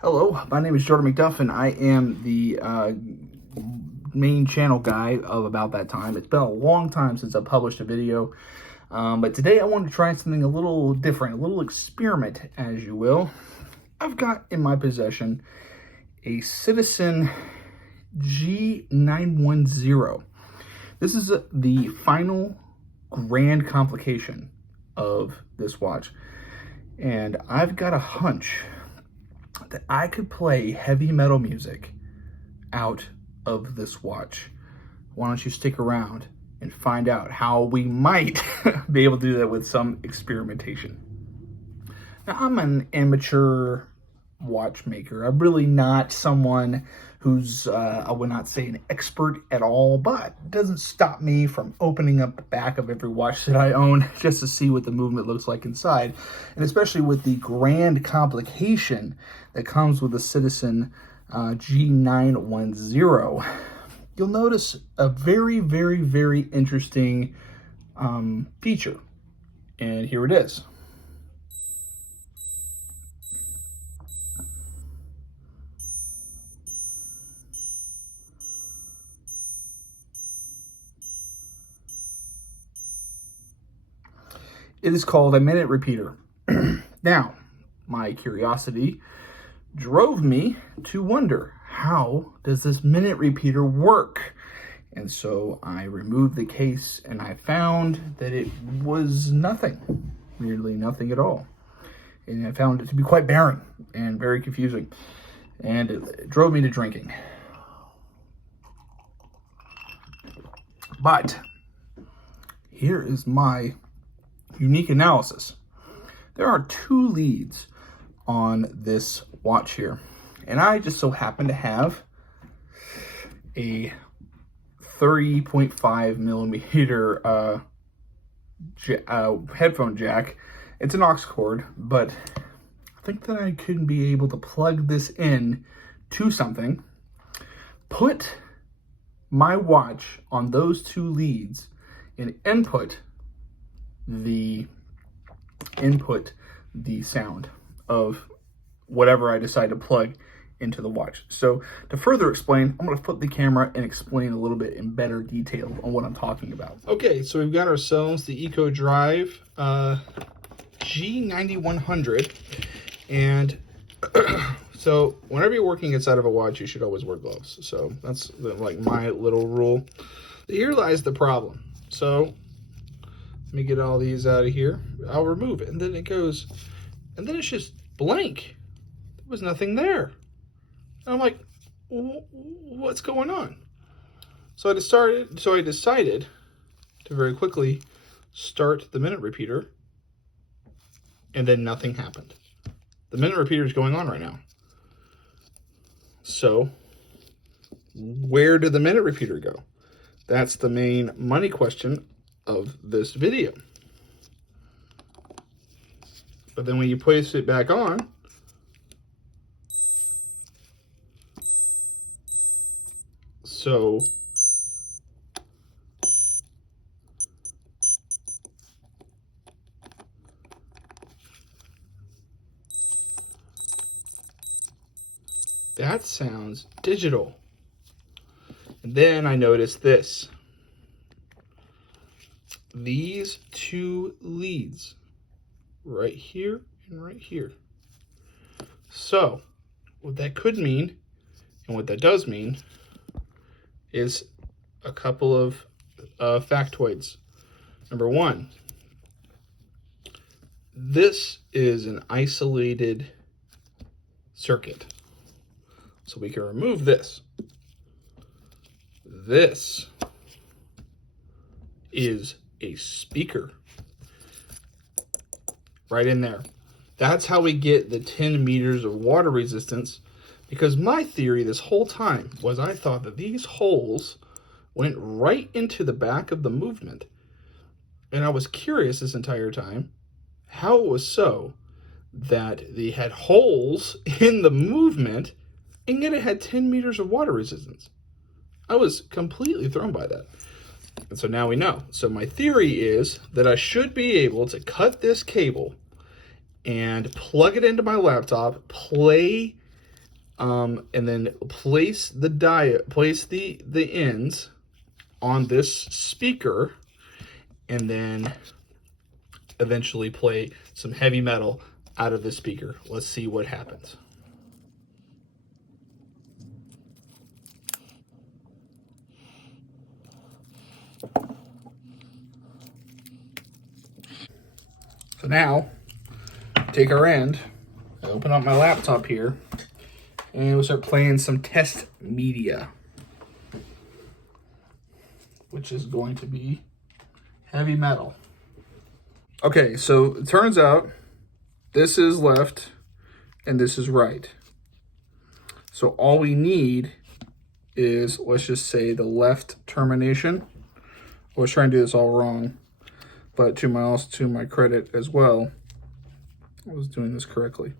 Hello, my name is Jordan McDuff, and I am the main channel guy of About That Time. It's been a long time since I published a video, but today I wanted to try something a little different, a little experiment, as you will. I've got in my possession a Citizen G910. This is the final grand complication of this watch, and I've got a hunch that I could play heavy metal music out of this watch. Why don't you stick around and find out how we might be able to do that with some experimentation. Now, I'm an amateur watchmaker. I'm really not someone who's, I would not say an expert at all, but it doesn't stop me from opening up the back of every watch that I own just to see what the movement looks like inside. And especially with the grand complication that comes with the Citizen G910, you'll notice a very, very, very interesting feature. And here it is. It is called a minute repeater. Now, my curiosity drove me to wonder, how does this minute repeater work? And so I removed the case and I found that it was nothing, nearly nothing at all. And I found it to be quite barren and very confusing. And it drove me to drinking. But here is my unique analysis. There are two leads on this watch here, and I just so happen to have a 30.5 millimeter headphone jack. It's an aux cord, but I think that I could be able to plug this in to something, put my watch on those two leads, and input the sound of whatever I decide to plug into the watch. So to further explain, I'm going to flip the camera and explain a little bit in better detail on what I'm talking about. Okay, so we've got ourselves the Eco Drive G9100, and so whenever you're working inside of a watch, you should always wear gloves. So that's like my little rule. Here lies the problem. So let me get all these out of here. I'll remove it. And then it goes, and then it's just blank. There was nothing there. And I'm like, what's going on? So I decided to very quickly start the minute repeater, and then nothing happened. The minute repeater is going on right now. So where did the minute repeater go? That's the main money question of this video. But then when you place it back on, so that sounds digital. And then I noticed this. These two leads right here and right here. So what that could mean, and what that does mean, is a couple of factoids. Number one, this is an isolated circuit. So we can remove this. This is a speaker right in there. That's how we get the 10 meters of water resistance, because my theory this whole time was I thought that these holes went right into the back of the movement, and I was curious this entire time how it was so that they had holes in the movement and yet it had 10 meters of water resistance. I was completely thrown by that. And so now we know. So my theory is that I should be able to cut this cable and plug it into my laptop, play And then place the ends on this speaker, and then eventually play some heavy metal out of this speaker. Let's see what happens. So now, take our end, I open up my laptop here, and we'll start playing some test media, which is going to be heavy metal. Okay, so it turns out this is left and this is right. So all we need is, let's just say, the left termination. I was trying to do this all wrong, but to my credit as well, I was doing this correctly.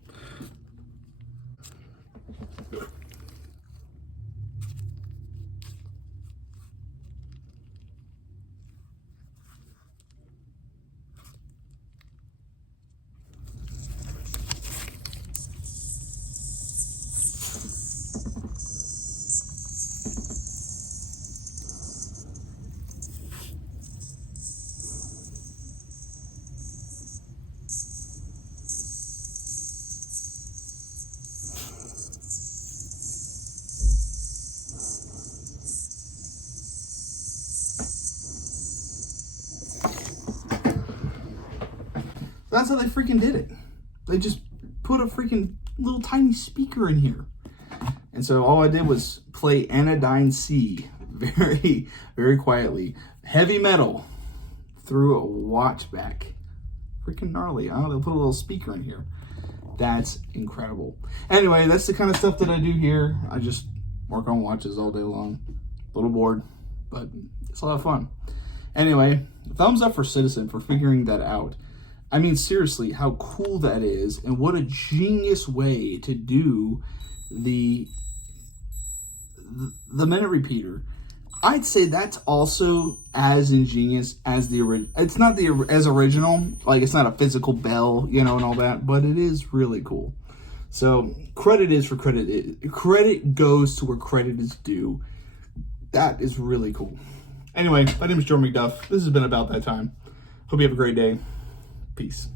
That's how they freaking did it. They just put a freaking little tiny speaker in here. And so all I did was play Anodyne C very, very quietly. Heavy metal through a watch back. Freaking gnarly, huh? They'll put a little speaker in here. That's incredible. Anyway, that's the kind of stuff that I do here. I just work on watches all day long. A little bored, but it's a lot of fun. Anyway, thumbs up for Citizen for figuring that out. I mean, seriously, how cool that is, and what a genius way to do the minute repeater. I'd say that's also as ingenious as the original. It's not as original, like it's not a physical bell, you know, and all that, but it is really cool. So credit is for credit. Credit goes to where credit is due. That is really cool. Anyway, my name is Joe McDuff. This has been About That Time. Hope you have a great day. Peace.